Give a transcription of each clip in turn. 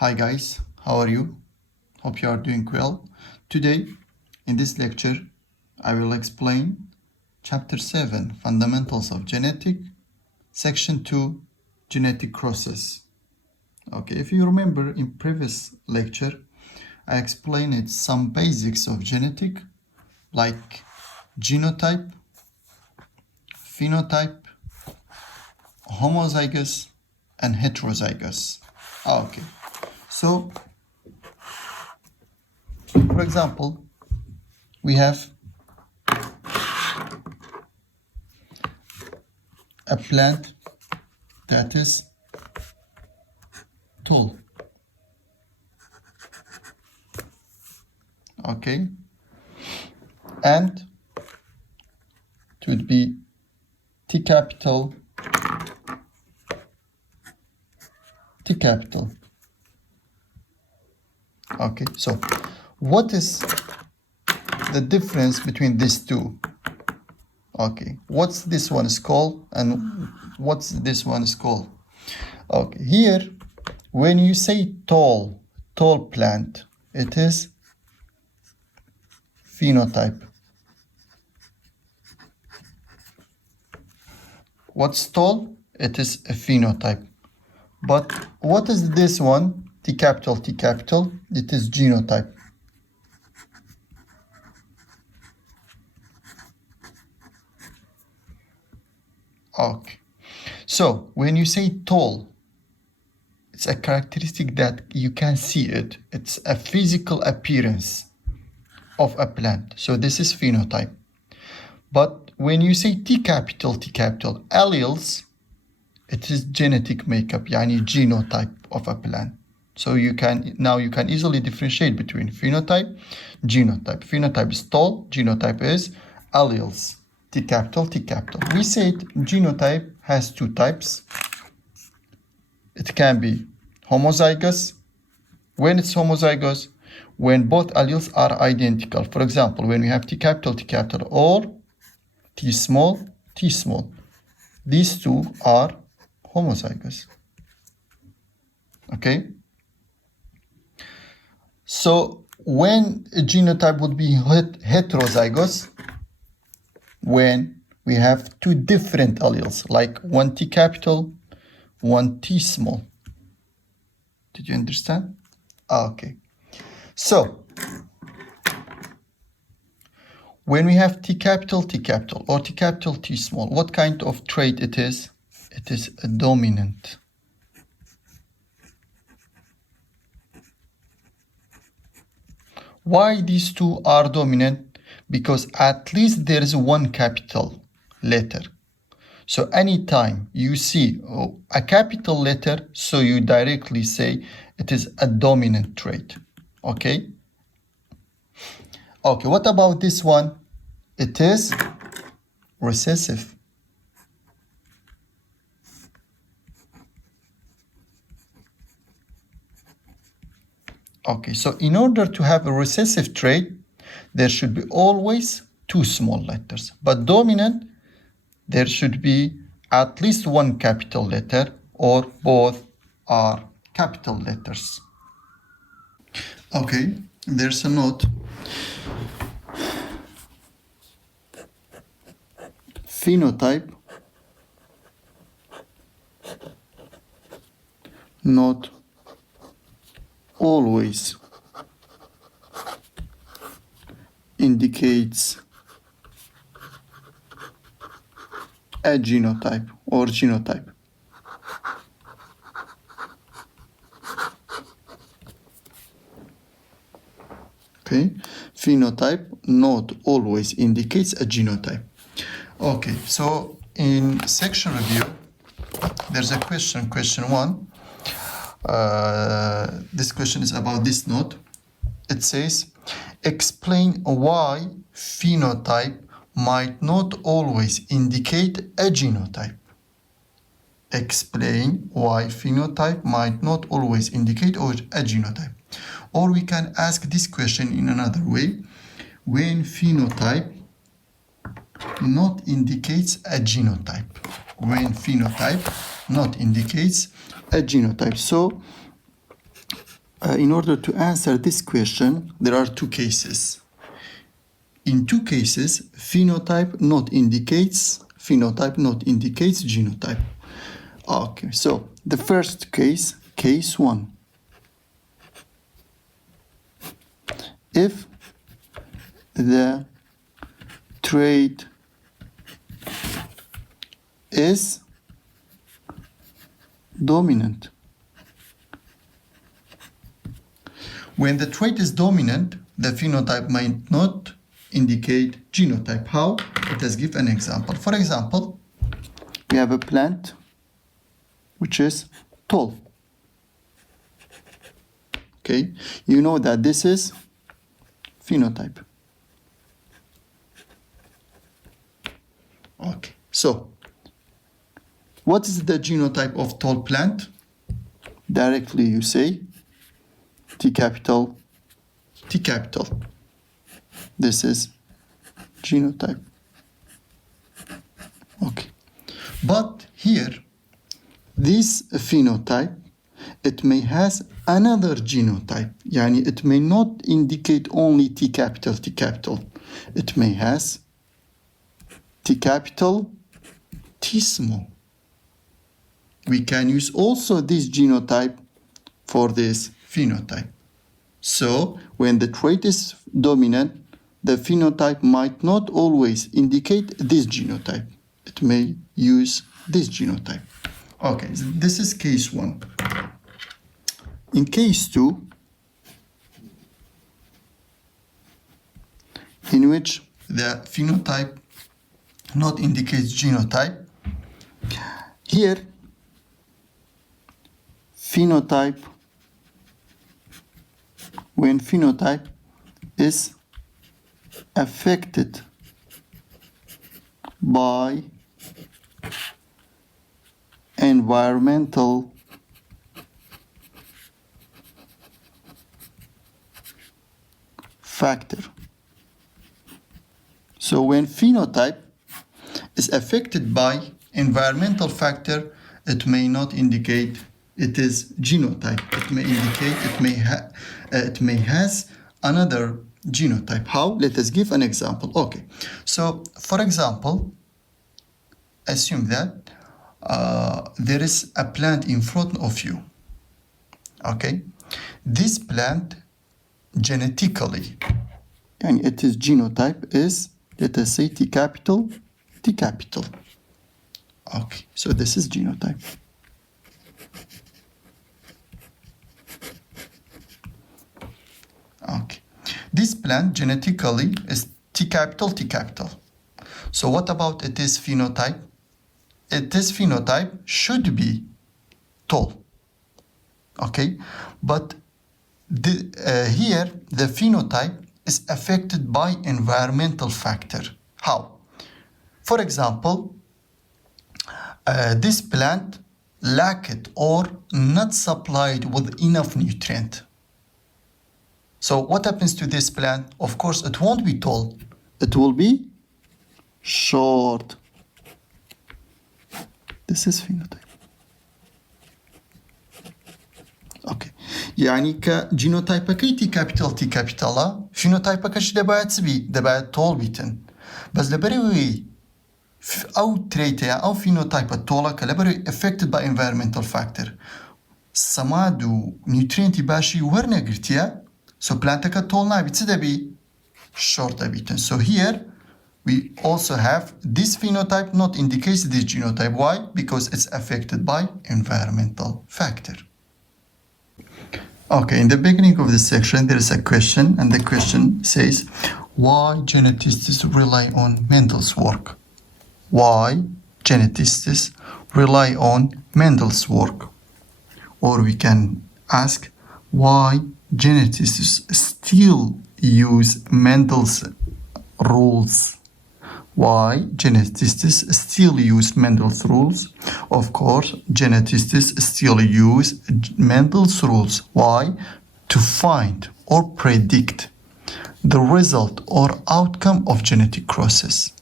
Hi guys, how are you? Hope you are doing well. Today, in this lecture, I will explain Chapter 7, Fundamentals of Genetic, Section 2, Genetic Crosses. Okay, if you remember in previous lecture, I explained some basics of genetic, like genotype, phenotype, homozygous, and heterozygous. Okay, so for example, we have a plant that is tall. Okay, and it would be T capital. Okay, so what is the difference between these two? Okay, what's this one is called and what's this one is called? Okay, here when you say tall plant, it is phenotype. What's tall? It is a phenotype. But what is this one? T capital, it is genotype. Okay. So when you say tall, it's a characteristic that you can see it. It's a physical appearance of a plant. So this is phenotype. But when you say T capital, alleles, it is genetic makeup, yani genotype of a plant. So you can easily differentiate between phenotype, genotype. Phenotype is tall, genotype is alleles. T capital. We said genotype has two types. It can be homozygous. When it's homozygous, when both alleles are identical. For example, when we have T capital or T small. These two are homozygous. Okay? So when a genotype would be heterozygous, when we have two different alleles, like one T capital, one T small. Did you understand? Okay. So when we have T capital or T capital T small, what kind of trait it is? It is a dominant. Why these two are dominant? Because at least there is one capital letter. So anytime you see a capital letter, so you directly say it is a dominant trait. Okay? Okay, what about this one? It is recessive. Okay, so in order to have a recessive trait, there should be always two small letters. But dominant, there should be at least one capital letter or both are capital letters. Okay, there's a note. Phenotype not always indicates a genotype or genotype. Okay, phenotype not always indicates a genotype. Okay, so in section review, there's a question 1. This question is about this note. It says, explain why phenotype might not always indicate a genotype. Explain why phenotype might not always indicate a genotype. Or we can ask this question in another way. When phenotype not indicates a genotype. When phenotype not indicates a genotype. So in order to answer this question, there are two cases. In two cases, phenotype not indicates genotype. Okay, so the first case, case 1. If the trait is dominant. When the trait is dominant, the phenotype might not indicate genotype. How? Let us give an example. For example, we have a plant which is tall. Okay, you know that this is phenotype. Okay, so what is the genotype of tall plant? Directly you say T capital. This is genotype. Okay, but here this phenotype, it may has another genotype. Yani it may not indicate only T capital. It may has T capital, T small. We can use also this genotype for this phenotype. So when the trait is dominant, the phenotype might not always indicate this genotype. It may use this genotype. Okay, so this is case 1. In case 2, in which the phenotype not indicates genotype, here phenotype, when phenotype is affected by environmental factor. So when phenotype is affected by environmental factor, it may not indicate it is genotype. It may indicate it may has another genotype. How? Let us give an example. Okay, so for example, assume that there is a plant in front of you. Okay, this plant genetically, and its genotype is, let us say, T capital. Okay, so this is genotype. Okay, this plant genetically is T capital. So what about its phenotype? Its phenotype should be tall. Okay, but here the phenotype is affected by environmental factor. How? For example, this plant lacked or not supplied with enough nutrient. So what happens to this plant? Of course, it won't be tall. It will be short. This is phenotype. Okay. يعني كجينوتايب كي تي كابيتالا فينوتايب كش دبعت طول بيتن بس لبروي او تريتيا او فينوتايب طولا كلبروي affected by environmental factor سمادو نيوترينتي باشي ورنا قرتيا so plantaka طولنا بتسدبي short بيتن. So here we also have this phenotype not indicates this genotype. Why? Because it's affected by environmental factor. Okay, in the beginning of the section, there is a question, and the question says, why geneticists rely on Mendel's work? Why geneticists rely on Mendel's work? Or we can ask, why geneticists still use Mendel's rules? Why geneticists still use Mendel's rules? Of course, geneticists still use Mendel's rules. Why? To find or predict the result or outcome of genetic process.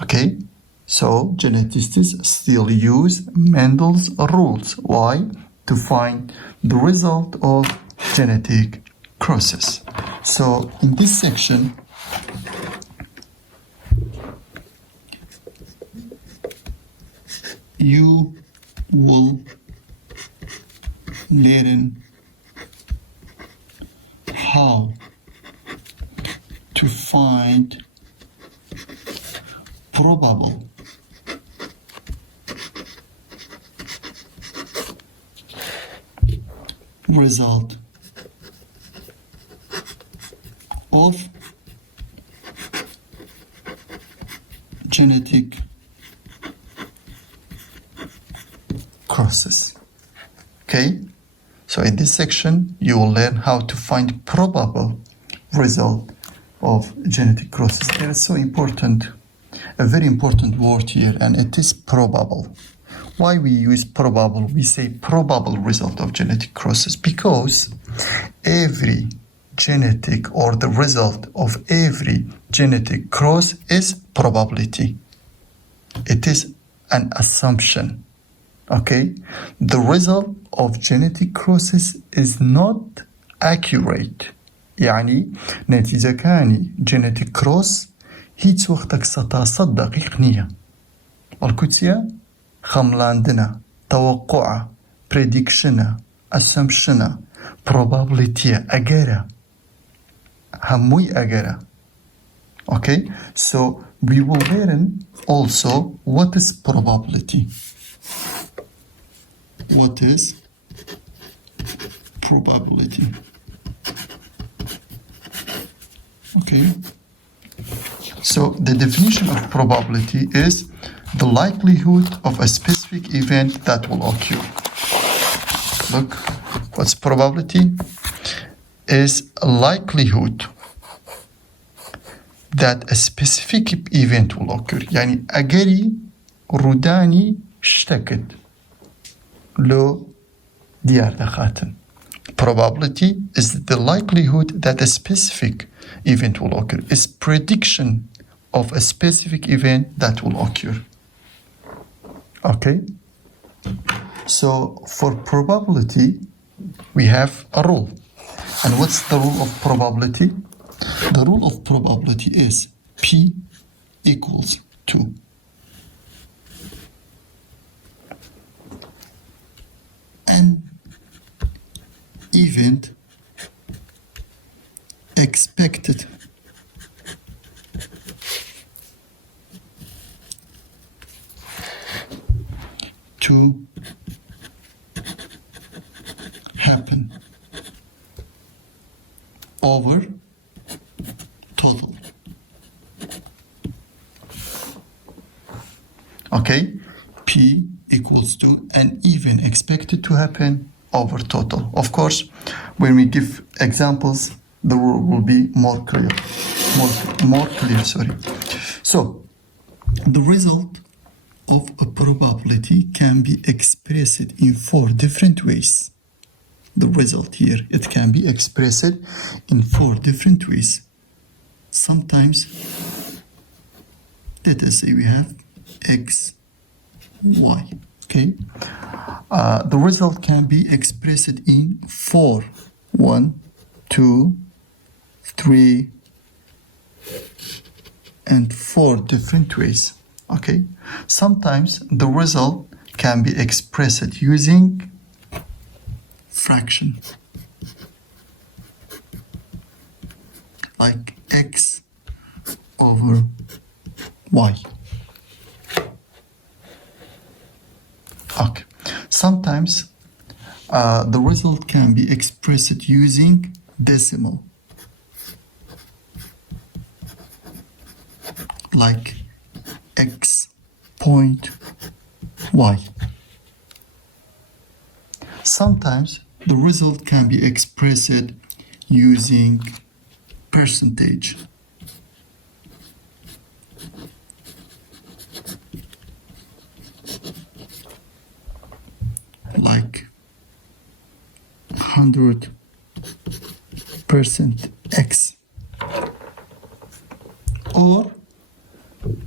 Okay? So, geneticists still use Mendel's rules. Why? To find the result of genetic crosses. So in this section, you will learn how to find probable result of genetic crosses. Okay, so in this section you will learn how to find probable result of genetic crosses. There is so important, a very important word here, and it is probable. Why we use probable? We say probable result of genetic crosses because every genetic, or the result of every genetic cross, is probability. It is an assumption. Okay, the result of genetic crosses is not accurate. يعني نتيجة كاني genetic cross هیچ وقتك ستاصد دقيق نية. الكتية خملاندنا توقع prediction assumption probability أجرة هموي أجرة. Okay, so we will learn also what is probability. What is probability? Okay, so the definition of probability is the likelihood of a specific event that will occur. Look, what's probability? Is a likelihood that a specific event will occur. يعني أجري روداني اشتكت لو ديار دخاتن. Probability is the likelihood that a specific event will occur. It's prediction of a specific event that will occur. Okay? So for probability, we have a rule. And what's the rule of probability? The rule of probability is P equals to an event expected to happen over total. Okay, P equals to an event expected to happen over total. Of course, when we give examples, the rule will be more clear. More clear, sorry. So, the result of a probability can be expressed in 4 different ways. The result here, it can be expressed in 4 different ways. Sometimes, let us say we have X, Y, okay? The result can be expressed in 4, 1, 2, 3, and 4 different ways, okay? Sometimes the result can be expressed using fraction, like X over Y. Okay. Sometimes the result can be expressed using decimal, like X point Y. Sometimes the result can be expressed using percentage, like 100% X. Or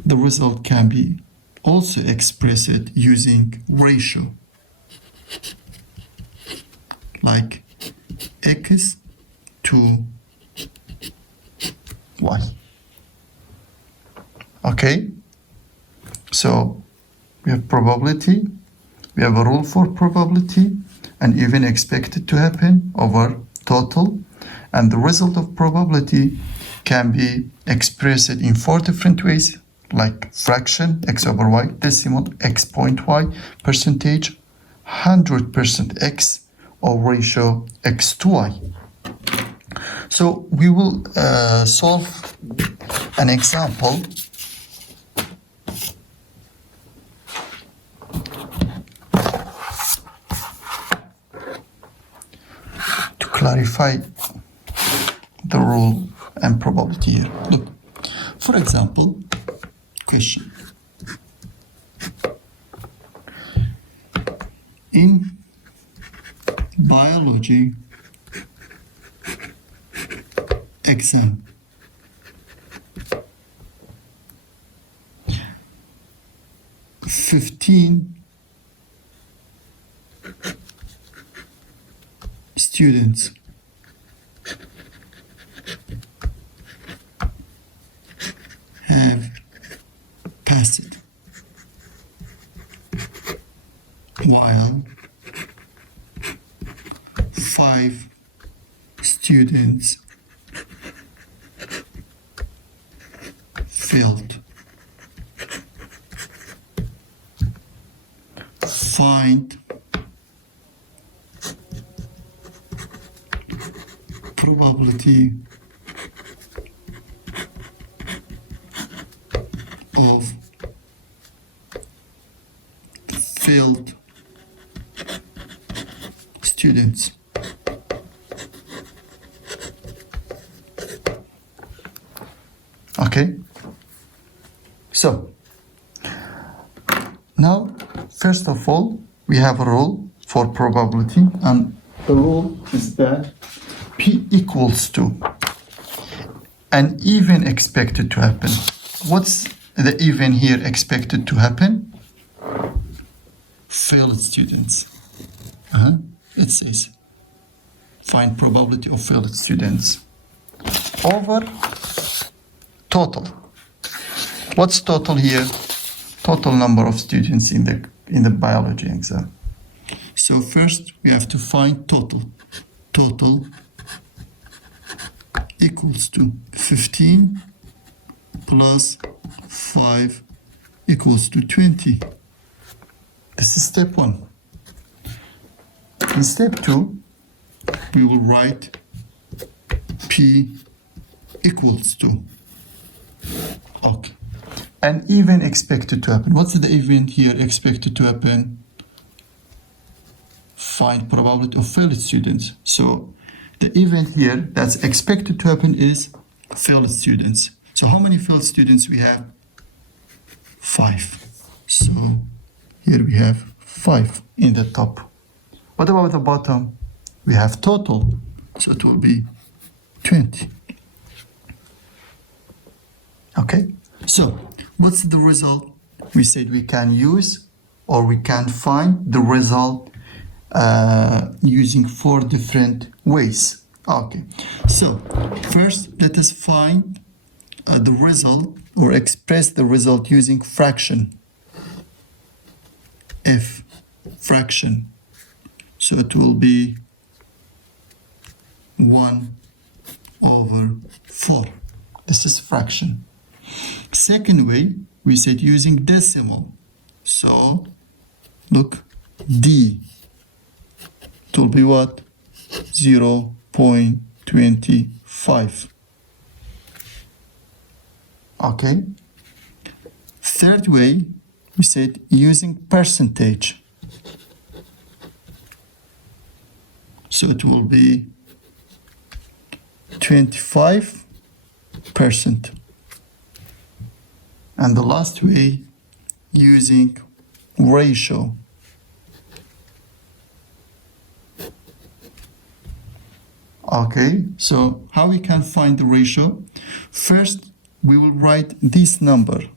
the result can be also expressed using ratio, like X x to y. Okay, so we have probability, we have a rule for probability, and even expected to happen over total, and the result of probability can be expressed in 4 different ways, like fraction x over y, decimal x point y, percentage 100% x, or ratio x to y. So we will solve an example to clarify the rule and probability here. Look, for example, question. In biology exam, "15 students have passed, while 5 students failed. Find probability of failed students." Okay, so now first of all we have a rule for probability, and the rule is that P equals to an event expected to happen. What's the event here expected to happen? Failed students. It says find probability of failed students over total. What's total here? Total number of students in the biology exam. So first we have to find total. Total equals to 15 plus 5 equals to 20. This is step 1. In step 2, we will write P equals to. Okay. An event expected to happen. What's the event here expected to happen? Find probability of failed students. So the event here that's expected to happen is failed students. So how many failed students we have? 5. So here we have 5 in the top. What about the bottom? We have total. So it will be 20. Okay, so what's the result? We said we can use or we can find the result using 4 different ways. Okay, so first let us find the result or express the result using fraction. F fraction. So it will be 1 over 4. This is fraction. Second way, we said using decimal. So look, D. It will be what? 0.25. Okay. Third way, we said using percentage. So it will be 25%. And the last way, using ratio. Okay, so how we can find the ratio? First, we will write this number,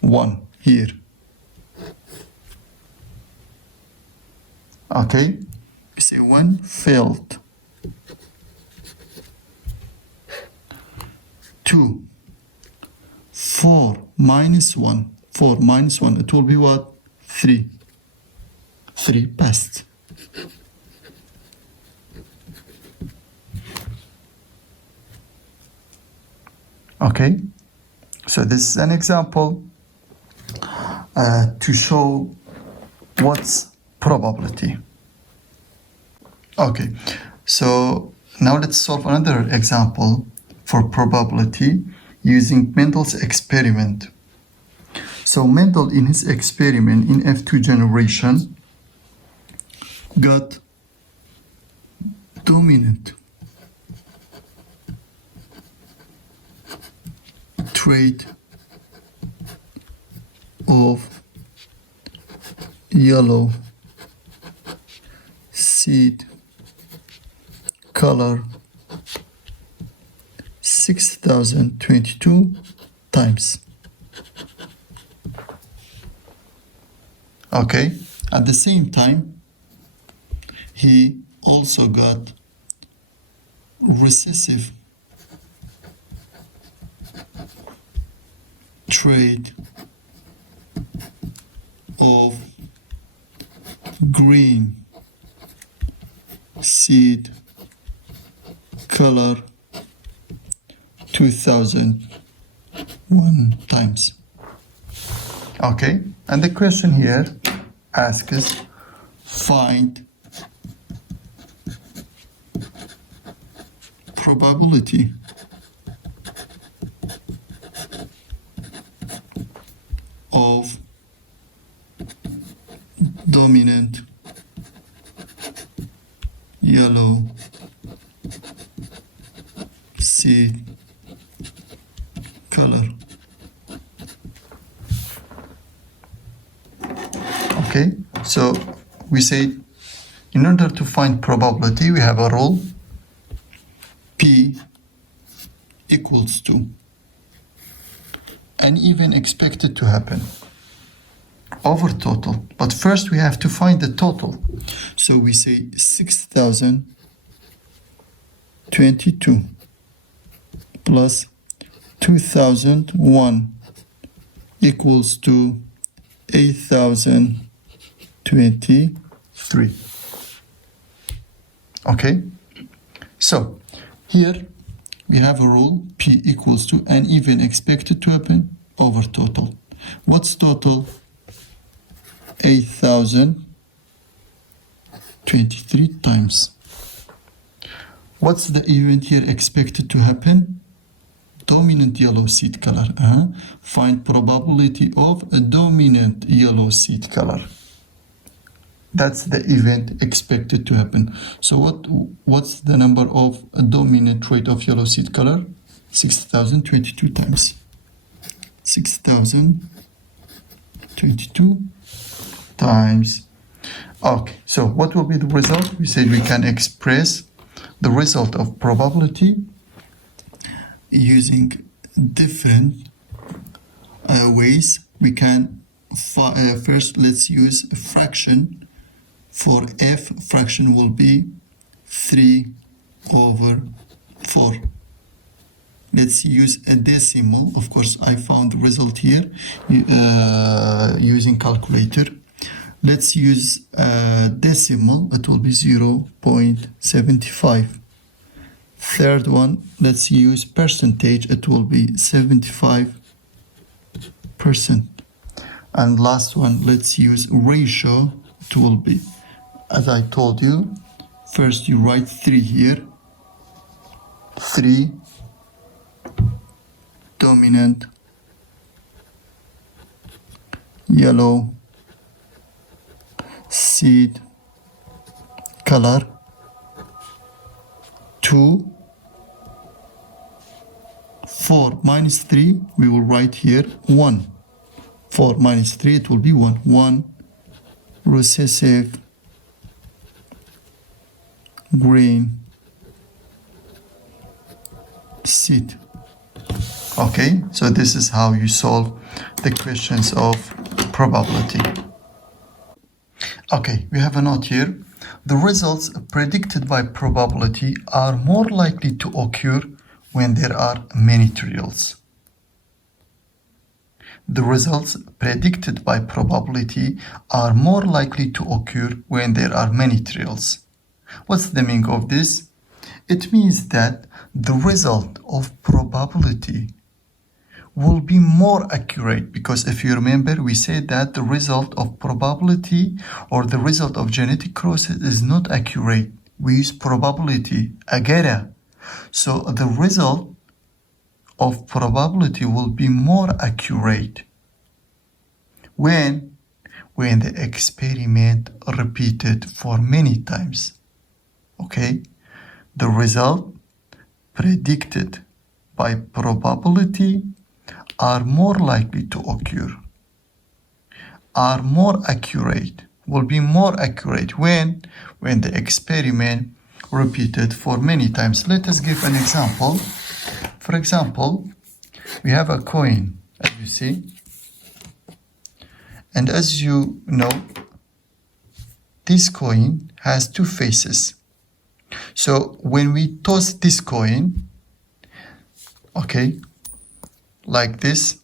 1, here. Okay, we say 1 failed 2, 4 minus 1. 4 minus 1, it will be what? 3. 3 passed. Okay, so this is an example to show what's probability. Okay, so now let's solve another example for probability using Mendel's experiment. So Mendel in his experiment in F2 generation got dominant trait of yellow seed color 6022 times. Okay, at the same time, he also got recessive trait of green seed color 2001 times. Okay, and the question here asks find probability of dominant yellow seed color. Okay, so we say in order to find probability we have a rule P equals to an event expected to happen over total. But first we have to find the total. So we say 6022 plus 2001 equals to 8023. Okay, so here we have a rule P equals to an event expected to happen over total. What's total? 8023 times. What's the event here expected to happen? Dominant yellow seed color. Find probability of a dominant yellow seed color. That's the event expected to happen. So what's the number of a dominant trait of yellow seed color? 6022 times. 6022 times. Okay, so what will be the result? We said we can express the result of probability using different ways. We can first let's use a fraction. For f, fraction will be 3/4. Let's use a decimal. Of course, I found the result here using calculator. Let's use a decimal. It will be 0.75. Third one, let's use percentage. It will be 75%. And last one, let's use ratio. It will be, as I told you, first you write 3 here. 3 dominant yellow seed color. 2 4 minus 3, we will write here 1. 4 minus 3, it will be 1. 1 recessive green seed. Okay, so this is how you solve the questions of probability. Okay, we have a note here. The results predicted by probability are more likely to occur when there are many trials. The results predicted by probability are more likely to occur when there are many trials. What's the meaning of this? It means that the result of probability will be more accurate, because if you remember, we said that the result of probability or the result of genetic process is not accurate. We use probability, agera. So the result of probability will be more accurate when the experiment repeated for many times. Okay? The result predicted by probability are more likely to occur, are more accurate, will be more accurate when the experiment repeated for many times. Let us give an example. For example, we have a coin, as you see, and as you know, this coin has two faces. So when we toss this coin, okay, like this,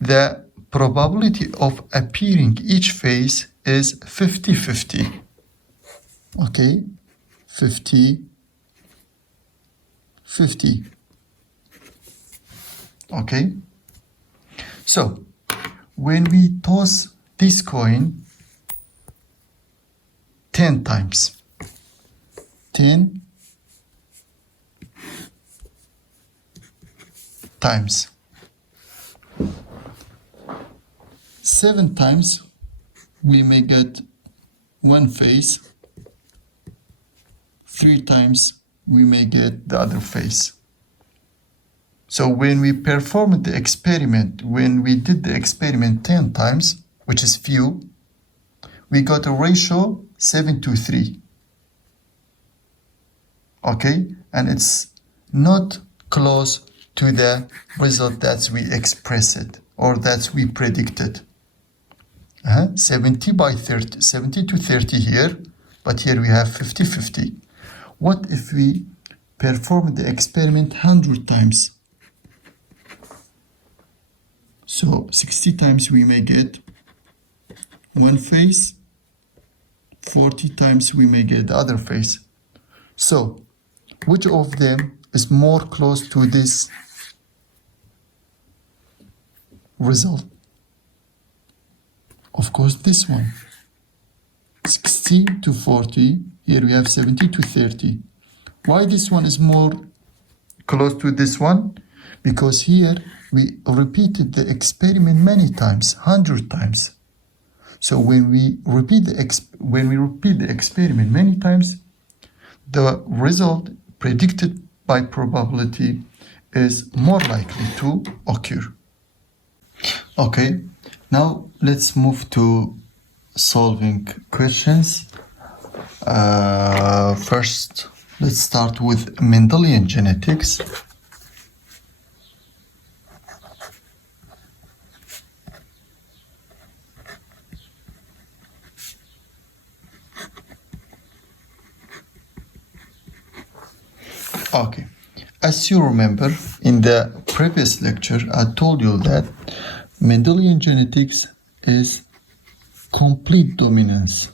the probability of appearing each face is 50-50. Okay, 50-50. Okay, so when we toss this coin 10 times, 10 times, 7 times we may get one face, 3 times we may get the other face. So when we performed the experiment, when we did the experiment 10 times, which is few, we got a ratio 7-3. Okay, and it's not close to the result that we expressed or that we predicted. 70-30 here, but here we have 50-50. What if we perform the experiment 100 times? So 60 times we may get one face, 40 times we may get the other face. So which of them is more close to this result? Of course, this one. 60-40. Here we have 70-30. Why this one is more close to this one? Because here we repeated the experiment many times, 100 times. So when we repeat the experiment many times, the result predicted by probability is more likely to occur. Okay, now let's move to solving questions. First, let's start with Mendelian genetics. Okay, as you remember, in the previous lecture, I told you that Mendelian genetics is complete dominance.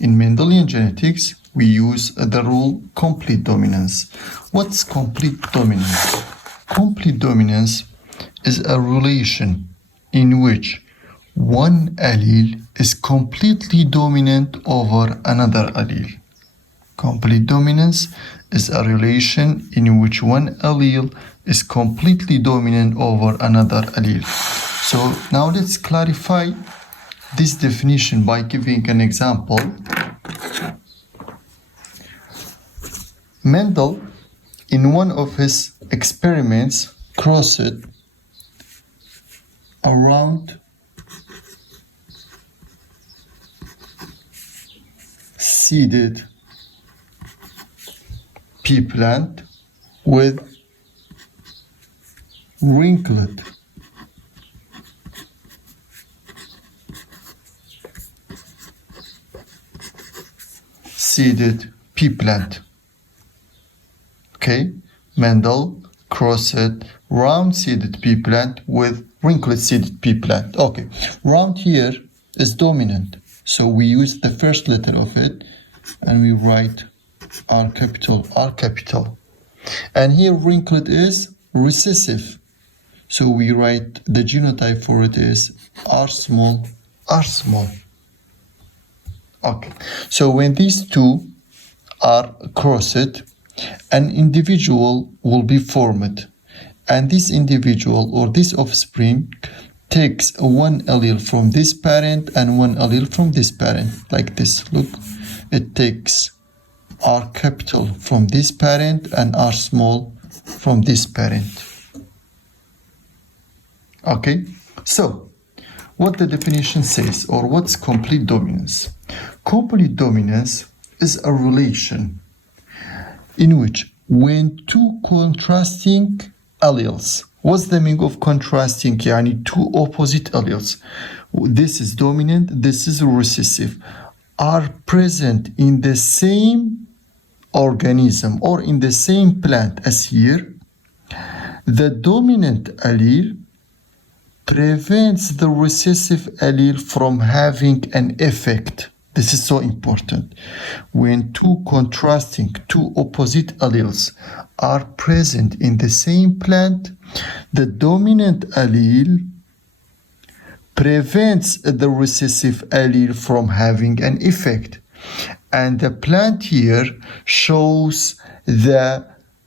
In Mendelian genetics, we use the rule complete dominance. What's complete dominance? Complete dominance is a relation in which one allele is completely dominant over another allele. Complete dominance is a relation in which one allele is completely dominant over another allele. So now let's clarify this definition by giving an example. Mendel, in one of his experiments, crossed around seeded pea plant with wrinkled cross-seeded pea plant. Okay, Mendel crossed round-seeded pea plant with wrinkled-seeded pea plant. Okay, round here is dominant, so we use the first letter of it and we write R capital, R capital. And here wrinkled is recessive, so we write the genotype for it is R small, R small. Okay, so when these two are crossed, an individual will be formed, and this individual or this offspring takes one allele from this parent and one allele from this parent, like this. Look, it takes R capital from this parent and R small from this parent. Okay, so what the definition says, or what's complete dominance? Complete dominance is a relation in which when two contrasting alleles, what's the meaning of contrasting? Yani two opposite alleles, this is dominant, this is recessive, are present in the same organism or in the same plant as here, the dominant allele prevents the recessive allele from having an effect. This is so important. When two contrasting, two opposite alleles are present in the same plant, the dominant allele prevents the recessive allele from having an effect. And the plant here shows the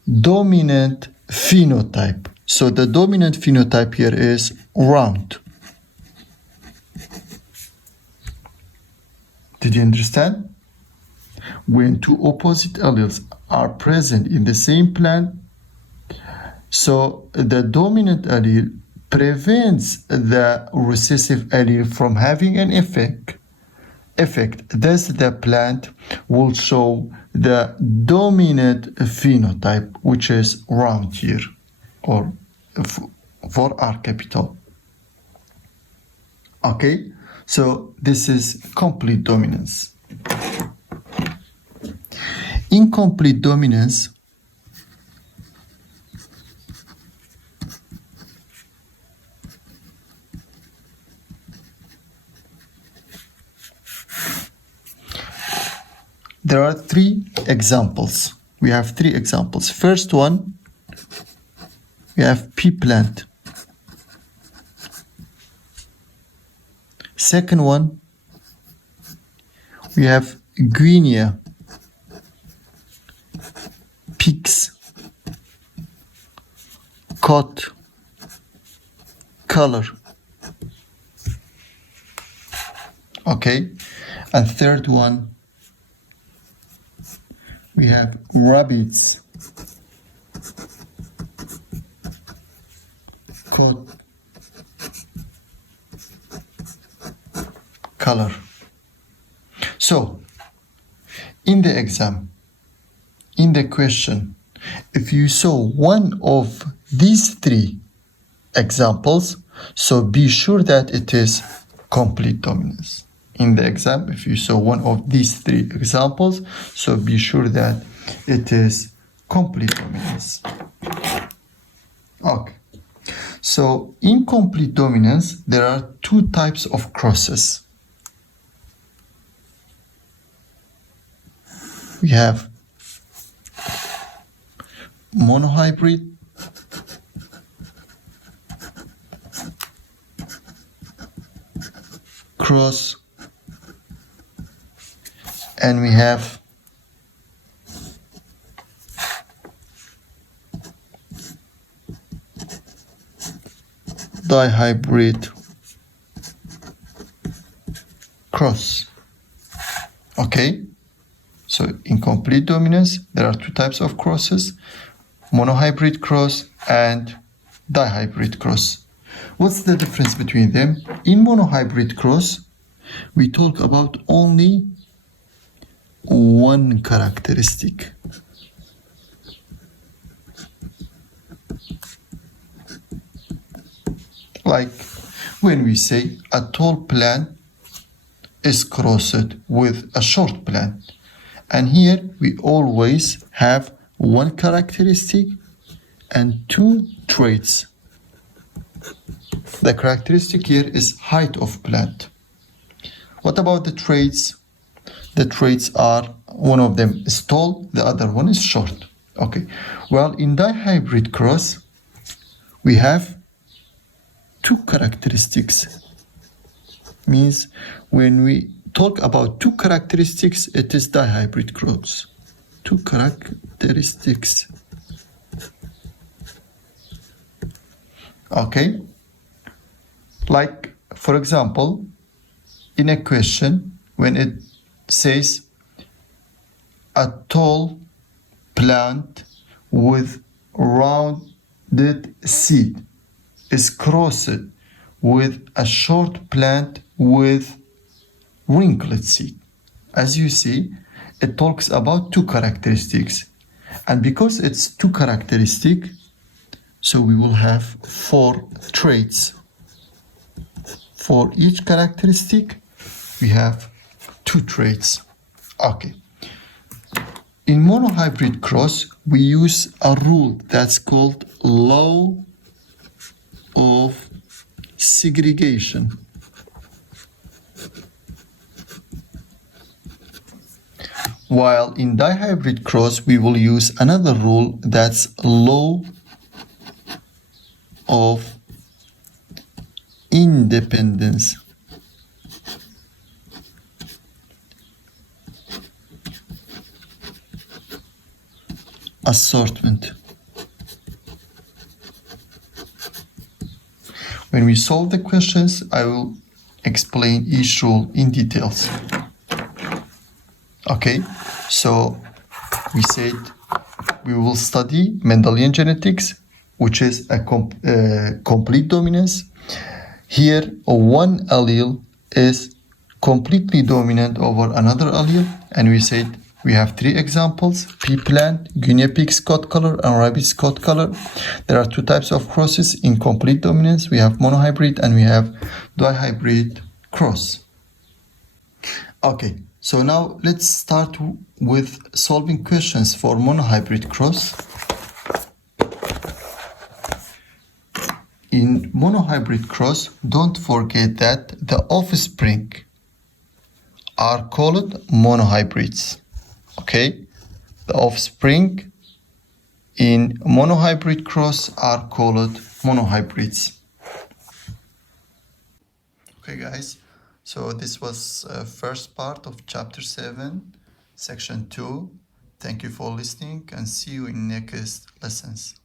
dominant phenotype. So the dominant phenotype here is round. Did you understand? When two opposite alleles are present in the same plant, so the dominant allele prevents the recessive allele from having an effect. Thus the plant will show the dominant phenotype, which is round here, or for R capital. Okay, so this is complete dominance. Incomplete dominance there are three examples. We have three examples. First one, we have pea plant. Second one, we have guinea, pigs, coat, color. Okay, and third one, we have rabbits, coat, color. So, in the exam, in the question, if you saw one of these three examples, so be sure that it is complete dominance. In the exam, if you saw one of these three examples, so be sure that it is complete dominance. Okay. So in complete dominance, there are two types of crosses. We have monohybrid, cross, and we have dihybrid cross. Okay, so in complete dominance there are two types of crosses: monohybrid cross and dihybrid cross. What's the difference between them? In monohybrid cross, we talk about only one characteristic. Like when we say a tall plant is crossed with a short plant, And here we always have one characteristic and two traits. The characteristic here is height of plant. What about the traits? The traits are, one of them is tall, the other one is short. Okay, well, in dihybrid cross, we have two characteristics. Means when we talk about two characteristics, it is dihybrid cross. Two characteristics. Okay, like for example, in a question, when it says a tall plant with rounded seed is crossed with a short plant with wrinkled seed. As you see, it talks about two characteristics. And because it's two characteristics, so we will have four traits. For each characteristic, we have two traits. Okay. In monohybrid cross, we use a rule that's called law of segregation. While in dihybrid cross, we will use another rule that's law of independence. Assortment. When we solve the questions, I will explain each rule in details. Okay, so we said we will study Mendelian genetics, which is a complete dominance. Here, one allele is completely dominant over another allele, and we said we have three examples: pea plant, guinea pig scot color, and rabbit scot color. There are two types of crosses in complete dominance. We have monohybrid and we have dihybrid cross. Okay, so now let's start with solving questions for monohybrid cross. In monohybrid cross, don't forget that the offspring are called monohybrids. Okay, the offspring in monohybrid cross are called monohybrids. Okay, guys, so this was first part of chapter 7, section 2. Thank you for listening and see you in next lessons.